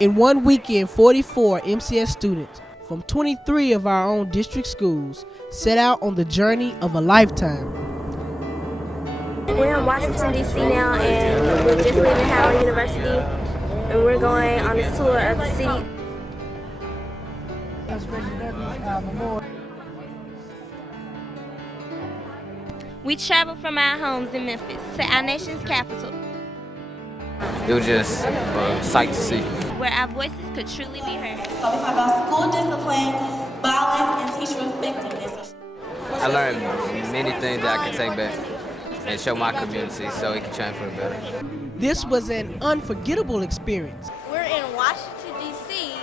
In one weekend, 44 MCS students from 23 of our own district schools set out on the journey of a lifetime. We're in Washington D.C. now, and we're just leaving Howard University, and we're going on a tour of the city. We traveled from our homes in Memphis to our nation's capital, It was just a sight to see. where our voices could truly be heard. So we talk about school discipline, violence, and teacher effectiveness. I learned many things that I can take back and show my community so it can change for the better. This was an unforgettable experience. We're in Washington, D.C.,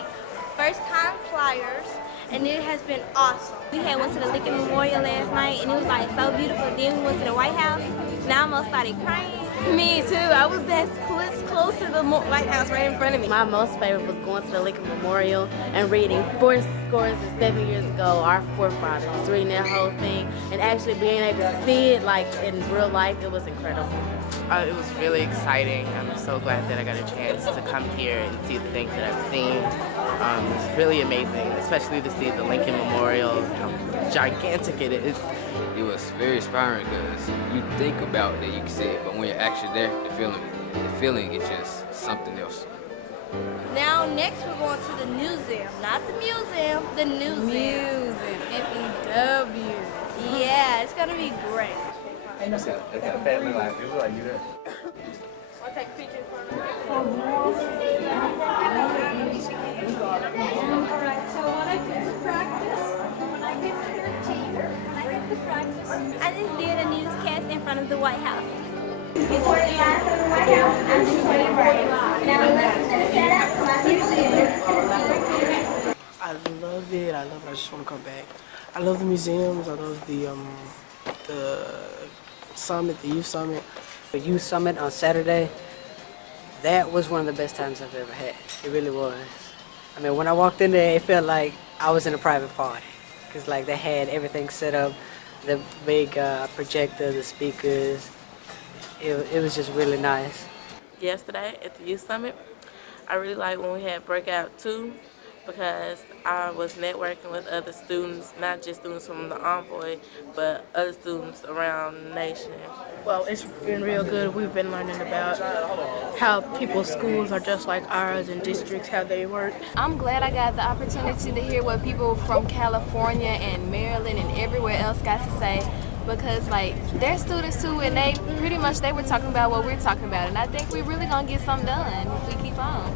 first time flyers, and it has been awesome. We went to the Lincoln Memorial last night, and it was like so beautiful. Then we went to the White House, and I almost started crying. Me too. I was that close to the White House right in front of me. My most favorite was going to the Lincoln Memorial and reading 7 years ago, our forefathers, reading that whole thing and actually being able to see it like in real life. It was incredible. It was really exciting. I'm so glad that I got a chance to come here and see the things that I've seen. It's really amazing, especially to see the Lincoln Memorial, how gigantic it is. It was very inspiring because you think about it, you can see it, but when you're actually there, the feeling is just something else. Now next we're going to the museum, not the museum, the museum. M-E-W. Yeah, it's gonna be great. It's got a family life. It was like you there. I'll take a picture for I just did a newscast in front of the White House. I love it. I just want to come back. I love the museums. I love the summit, the youth summit. The youth summit on Saturday, that was one of the best times I've ever had. It really was. I mean, when I walked in there, it felt like I was in a private party. Because like they had everything set up, the big projector, the speakers. It was just really nice. Yesterday at the Youth Summit, I really liked when we had Breakout 2 because I was networking with other students, not just students from the Envoy, but other students around the nation. Well, it's been real good. We've been learning about how people's schools are just like ours and districts, how they work. I'm glad I got the opportunity to hear what people from California and Maryland and everywhere else got to say, because like they're students too, and they were talking about what we're talking about, and I think we're really gonna get something done if we keep on.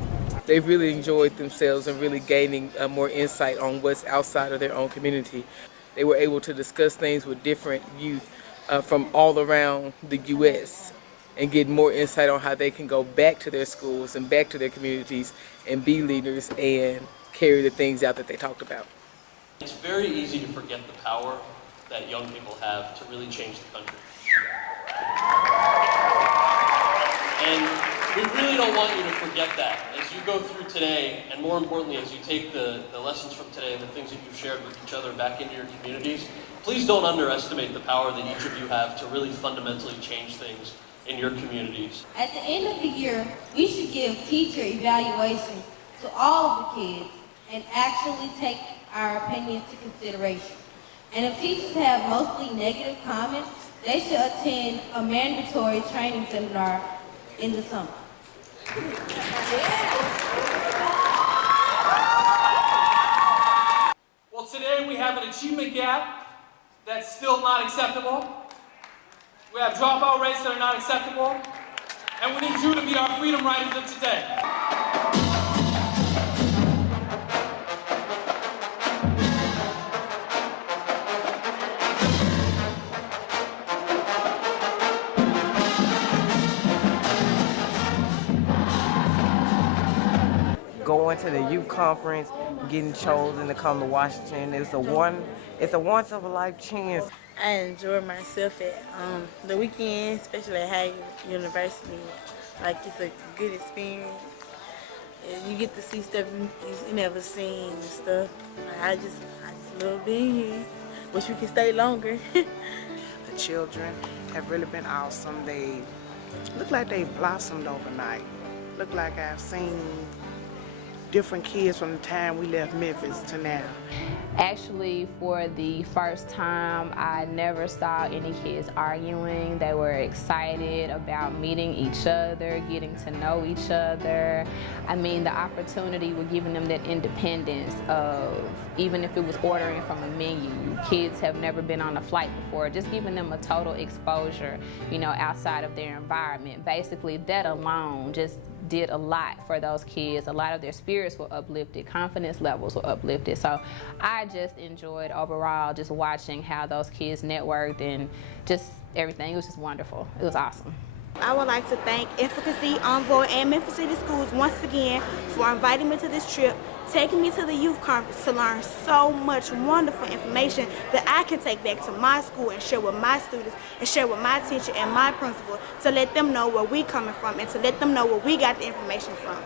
They've really enjoyed themselves and really gaining more insight on what's outside of their own community. They were able to discuss things with different youth from all around the U.S. and get more insight on how they can go back to their schools and back to their communities and be leaders and carry the things out that they talked about. It's very easy to forget the power that young people have to really change the country. And we really don't want you to forget that as you go through today, and more importantly, as you take the lessons from today and the things that you've shared with each other back into your communities. Please don't underestimate the power that each of you have to really fundamentally change things in your communities. At the end of the year, we should give teacher evaluations to all of the kids and actually take our opinions into consideration. And if teachers have mostly negative comments, they should attend a mandatory training seminar in the summer. Well, today we have an achievement gap that's still not acceptable. We have dropout rates that are not acceptable. And we need you to be our freedom riders of today. Going to the youth conference, getting chosen to come to Washington, it's a once of a life chance. I enjoyed myself at the weekend, especially at Howard University. Like, it's a good experience. And you get to see stuff you never seen and stuff. I just love being here. Wish we could stay longer. The children have really been awesome. They look like they blossomed overnight. Look like I've seen different kids from the time we left Memphis to now. Actually, for the first time, I never saw any kids arguing. They were excited about meeting each other, getting to know each other. I mean, the opportunity was giving them that independence of, even if it was ordering from a menu. Kids have never been on a flight before, just giving them a total exposure, you know, outside of their environment. Basically, that alone just did a lot for those kids. A lot of their spirits were uplifted, confidence levels were uplifted. So I just enjoyed overall just watching how those kids networked and just everything. It was just wonderful. It was awesome. I would like to thank Memphis Envoy and Memphis City Schools once again for inviting me to this trip, taking me to the youth conference to learn so much wonderful information that I can take back to my school and share with my students and share with my teacher and my principal to let them know where we're coming from and to let them know where we got the information from.